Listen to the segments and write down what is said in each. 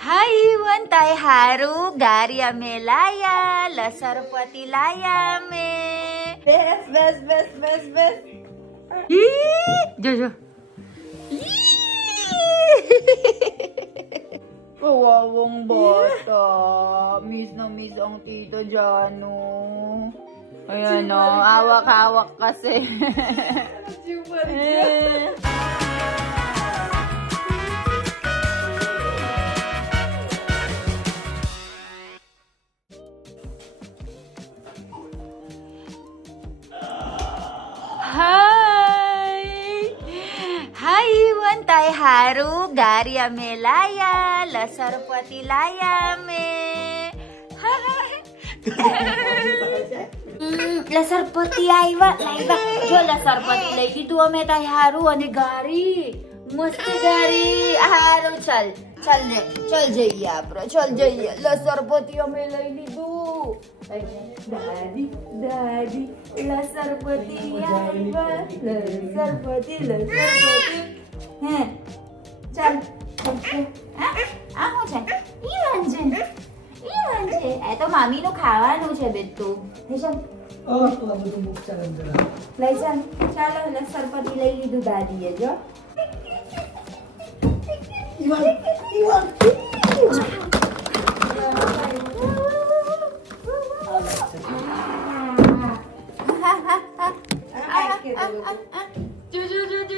Hai wantai haru gari amelaya lasarpati laya me. Bes. Jojo. Kawawang bata. Miss na miss ang tito Jano. Ayan o, awak-awak kasi. Hai wantai haru gari amelaya lasarpati laya me. लसरपति आइवा लाइवा जो लसरपति लैकी तू हमें ताई हारू अने गारी मस्ती गारी हारू चल जाइए आप चल जाइए लसरपति हमें लैली तू दादी लसरपति आइवा लसरपति हैं चल आहो चल એ તો મામી નું ખાવાનું છે બેટું લઈ ચાલ ચાલો લસરપતિ લઈ લીધું દાદીએ જો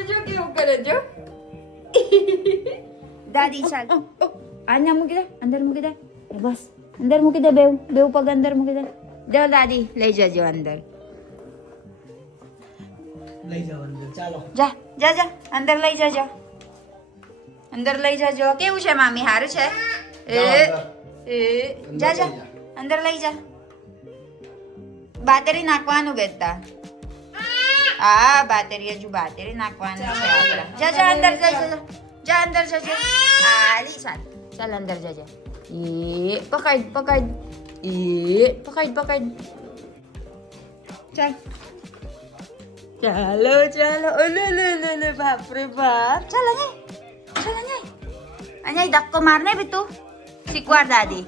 જો કેવું કરે જો દાદી ચાલ આના મૂકી દે અંદર મૂકી દે बस अंदर मूकी दे बेव पग अंदर मूकी दे जाओ दादी ले जाओ अंदर ले जाओ अंदर चलो जा अंदर लई जाओ अंदर लई जाओ केवू छे मामी हारू छे जा अंदर लई जा बातेरी नाखवानुं बेटा आ बातेरी हजू बातेरी नाखवानुं छे आपड़ा जा अंदर जा अंदर जा आली चल अंदर जा ये पकड़ ये पकड़ चल चलो ले बाप रे बाप चल अन्याय धक्को मारने भी तू सिकवार दादी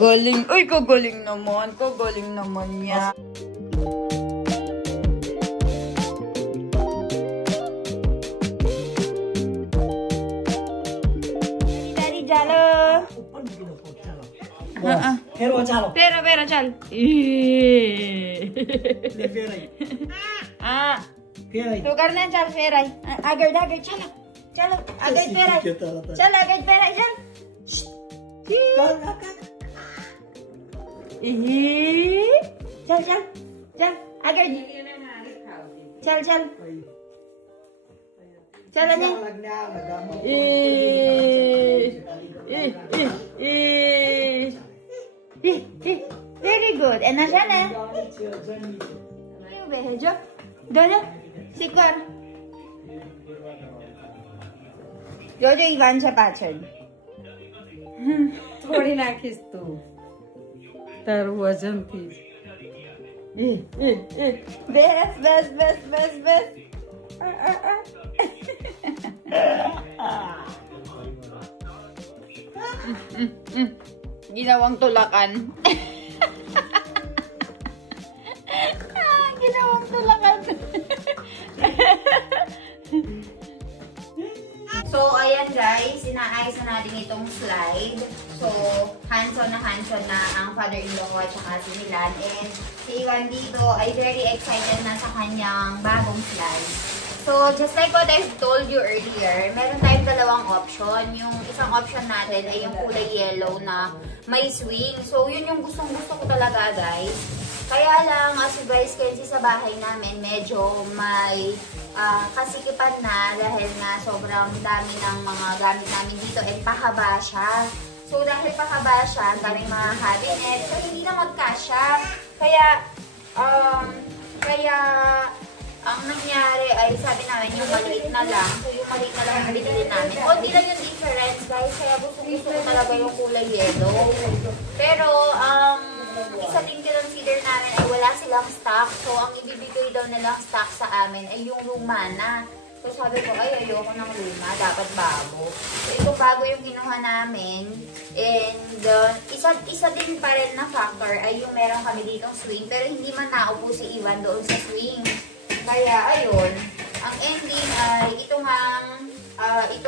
Galing. Uy, kagaling naman niya. Daddy, chalo. Pero, chal. तू करने चल फेर आई आगे चलो आगे फेर आई चल चल आगे चल वेरी गुड एना जाने भेजो दो सिक्वर જોજો ઈવાન છે પાછળ થોડી નાખીશ તું તારું વજન થી બસ ginawang tulakan. Ginawang tulakan. So, ayan guys, inaayos na natin itong slide. So, hands-on na ang father-in-law ko at saka si Milan. And si Iwan dito ay very excited na sa kanyang bagong slide. So, just like what I've told you earlier, meron tayong dalawang option. Yung isang option natin ay yung kulay yellow na may swing. So, yun yung gustong-gusto ko talaga guys. Kaya lang, as advice kasi sa bahay namin, medyo may kasikipan na dahil nga sobrang dami ng mga gamit namin dito at pahaba siya. So, dahil pahaba siya, daming mga cabinet, so hindi na magkasya. Kaya, ang nangyari ay sabi namin yung maliit na lang. So, yung maliit na lang yung binili namin. Kunti lang yung difference, guys. Kaya gusto ko talaga yung kulay yellow. Pero, isa silang stock. So, ang ibibigay daw nilang stock sa amin ay yung luma na. So, sabi ko, ay, ayoko ng luma. Dapat bago. So, ito bago yung kinuha namin. And, isa din pa rin na factor ay yung meron kami ditong swing. Pero hindi man naupo si Ivan doon sa swing. Kaya, ayun. Ang ending ay ito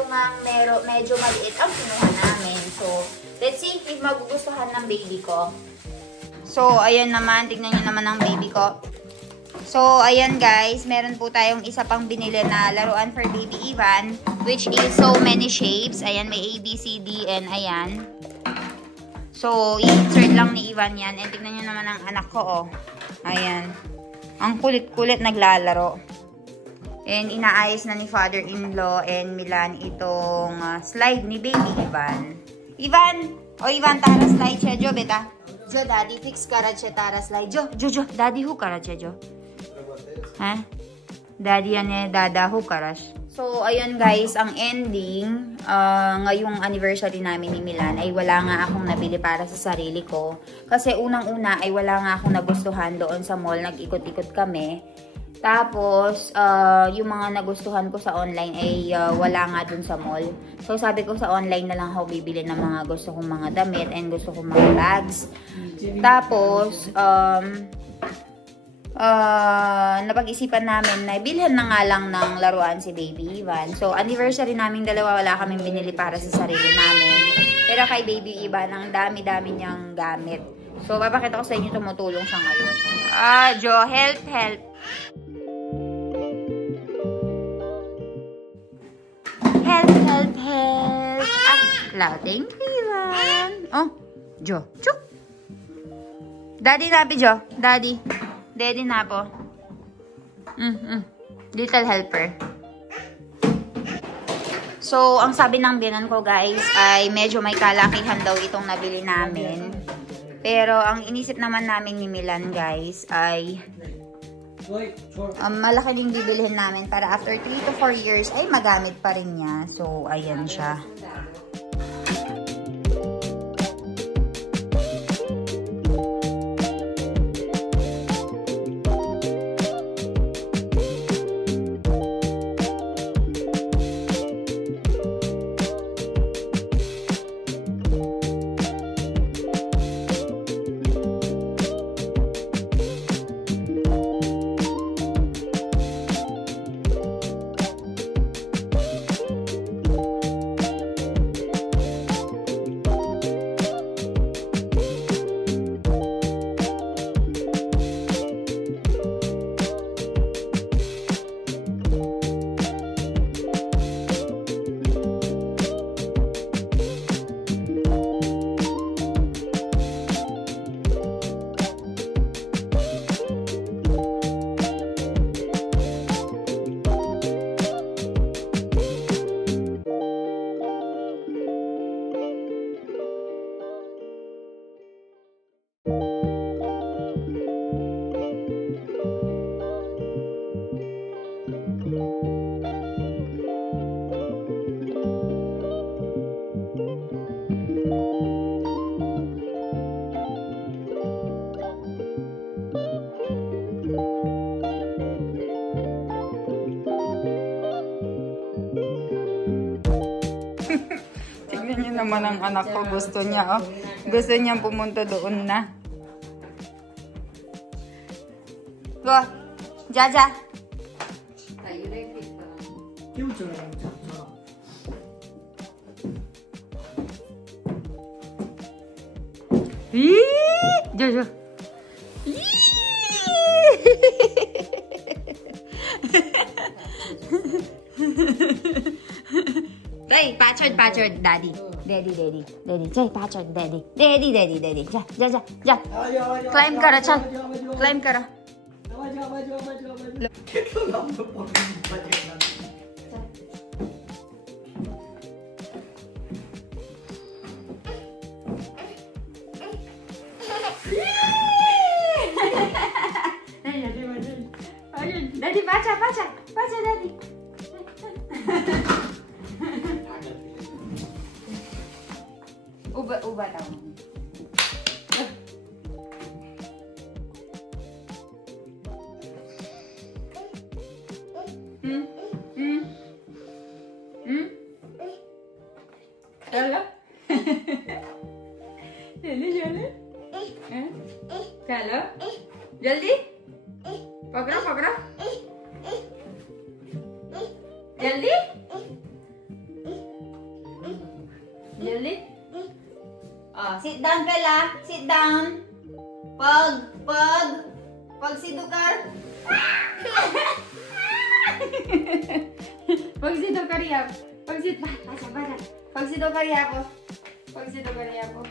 ngang medyo maliit ang kinuha namin. So, let's see if magugustuhan ng baby ko. So, ayan naman. Tignan nyo naman ang baby ko. So, ayan guys, meron po tayong isa pang binili na laruan for baby Ivan, which is so many shapes. Ayan, may A, B, C, D, and ayan. So, i-insert lang ni Ivan yan. And tignan nyo naman ang anak ko, oh. Ayan. Ang kulit-kulit naglalaro. And inaayos na ni father-in-law and Milan itong slide ni baby Ivan. Ivan! O Ivan, tara slide siya, Jo, beta. Jo, daddy fix karache tara slide. Jo, daddy hu karache, Jo. Ha? Daddy yan dada hu karash. So, ayun guys, ang ending, ngayong anniversary namin ni Milan ay wala nga akong nabili para sa sarili ko. Kasi unang-una ay wala nga akong nagustuhan doon sa mall. Nag-ikot-ikot kami. Tapos, yung mga nagustuhan ko sa online ay wala nga dun sa mall. So, sabi ko sa online na lang ako bibili ng mga gusto kong mga damit and gusto kong mga bags. Tapos, napag-isipan namin na bilhin na nga lang ng laruan si baby Ivan. So, anniversary naming dalawa, wala kaming binili para sa sarili namin. Pero kay baby Ivan, ang dami-dami niyang gamit. So, papakita ko sa inyo, tumutulong siya ngayon. Jo, help. Help. Lauting Ivan. Oh, Jo. Chuk. Daddy napi, Jo. Daddy na po. Little helper. So, ang sabi ng biyanan ko guys ay medyo may kalakihan daw itong nabili namin. Pero ang inisip naman namin ni Milan guys ay malaki din bibilhin namin para after 3 to 4 years ay magamit pa rin niya. So, ayan siya. Naman ang anak ko, gusto niya, oh. Gusto niyang pumunta doon na. Go. Jaja. Jojo. Hey, patchard, daddy. Daddy. Jai, patchard, daddy. Daddy. Ja. Climb kara, chal. Climb kara. Daddy, baca, daddy. Ubah daw. चलो जल्दी चलो जल्दी पकड़ो पकड़ो जल्दी जल्दी sit down Bella, sit down. Pag sidukar. Pag sidukar ya. Pag sidukar ya po. Pag sidukar ya po.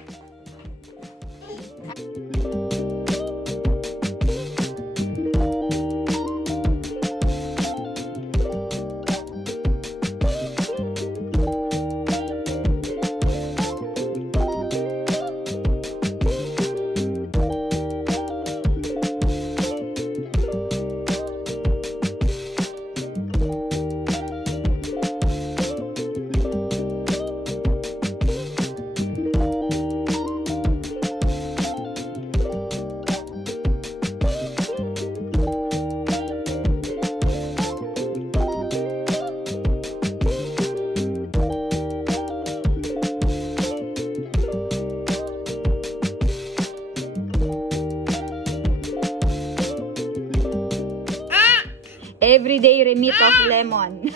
Everyday remit of lemon.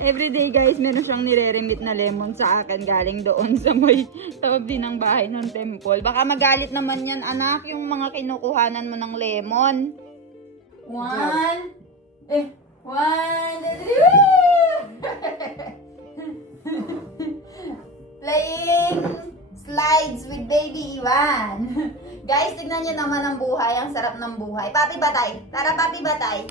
Everyday guys, meron siyang nire-remit na lemon sa akin galing doon sa may tabi ng bahay ng temple. Baka magalit naman yan anak, yung mga kinukuhanan mo ng lemon. Playing slides with baby Ivan. Guys, tignan nyo naman ang buhay. Ang sarap ng buhay. Papi Batay. Tara, Papi Batay.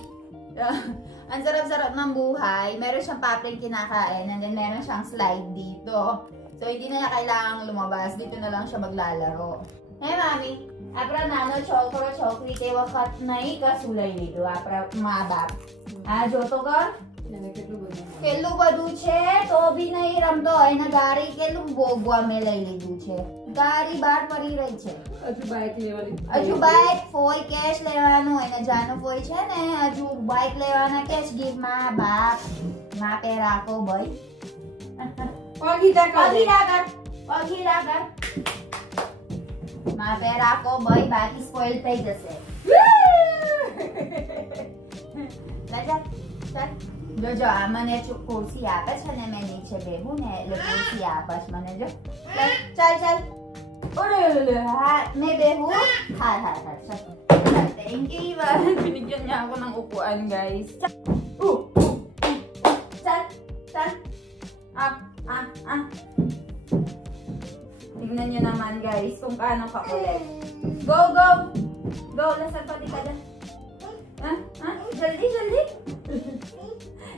Ang sarap-sarap ng buhay. Meron siyang papring kinakain. And then meron siyang slide dito. So, hindi na niya kailangang lumabas. Dito na lang siya maglalaro. Hey, Mami. Apra nano chokoro chokrite wakat nai ka sulay dito. Apra mabap. Joto ka? Kellu baduche. Tobi nahi ramdo. Ay nagari kellu bogwa melay liduche. Gari bar pariray છે. હજુ બાઈક ફોઈ કેશ લેવાનું એને જાનું ફોઈ છે ને હજુ બાઈક લેવાના કેશ ગીફ માં બાપ માપે રાખો ભાઈ પગીરા કર માપે રાખો ભાઈ બાકી સ્પોઇલ થઈ જશે લજા ચાલ જોજો આ મને ખુરશી આપે છે ને મેં નીચે બેહું ને એટલે ખુરશી આપે છે મને જો ચાલ may behu? Thank you, Ivan. Binigyan niya ako ng upuan, guys. Sal. Tignan niyo naman, guys, kung paano kakulit. Go! Lasal pati ka dyan. Jaldi.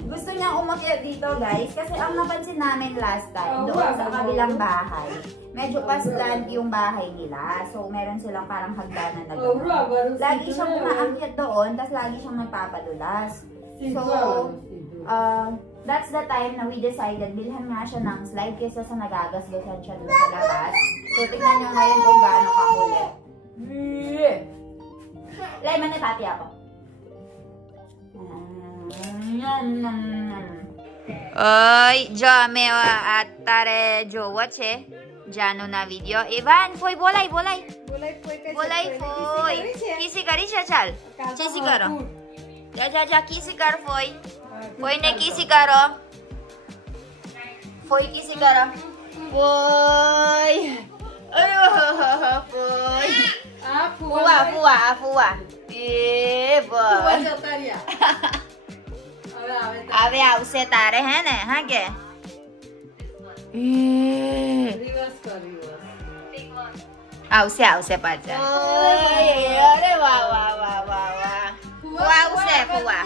Gusto niya umakyat dito, guys, kasi ang napansin namin last time, doon sa kabilang bahay, medyo paslant yung bahay nila. So, meron silang parang hagdanan na gano'n. Lagi siyang umaakyat doon, tapos lagi siyang magpapadulas. So, that's the time na we decided, bilhan nga siya ng slide kesa sa nagagasgasan siya doon sa labas. So, tignan nyo ngayon kung gaano kakulit. Lemon na pati ako. Oj, જો અમે અત્યારે જોવો છે જાનો ના video. Ivan ફોઈ બોલાય ફોઈ કિસી કરી છે ચાલ કિસી કરો જા કિસી કર ફોઈ ફોઈને કિસી કરો ફોઈ ફોઈ ફુવા એ હવે આવશે તારે હે ને હા કે આવશે પાછા અરે વાહ Fuwa.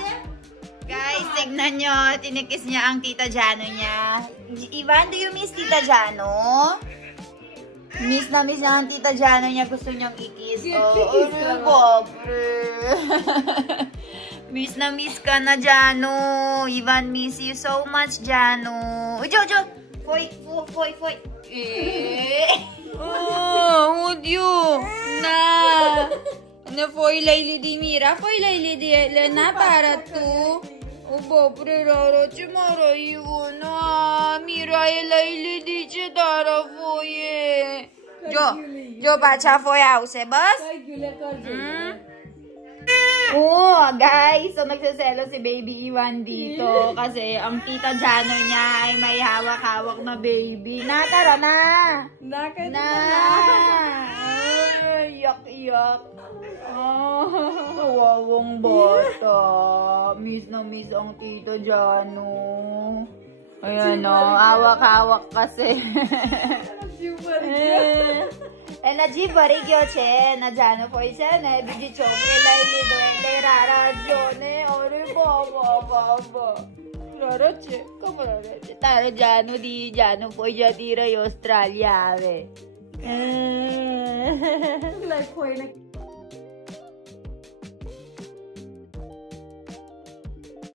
Guys, tignan nyo, tinikis niya ang Tita Jano niya. Ivan, do you miss Tita Jano? Miss na miss niya ang Tita Jano niya, gusto niyang ikis. Pobre. Miss na miss ka na, Jano. Ivan, miss you so much, Jano. Jo. Foy. Oh, would you? Na. Ne foi laili mira, foi laili Elena para tu. O bopre raro ci maro iuna. Mira e laili ce dara foi. Jo bacha foi ause bas. Oh, guys, so nagsaselo si Baby Iwan dito kasi ang tita Jano niya ay may hawak-hawak na baby. Tara na! Na! Ay, iyak-iyak. Kawawang bata. Miss na miss ang tita Jano. Ayan o, hawak-hawak kasi. Na जीवरी क्यों छे ना जानो कोई छे ने बीजी छोकरी लई लीधो એટલે રારા જો ને અરે બાબા રારો છે ખબર છે તારે જાનું કોઈ જતી રહી ઓસ્ટ્રેલિયા આવે Like,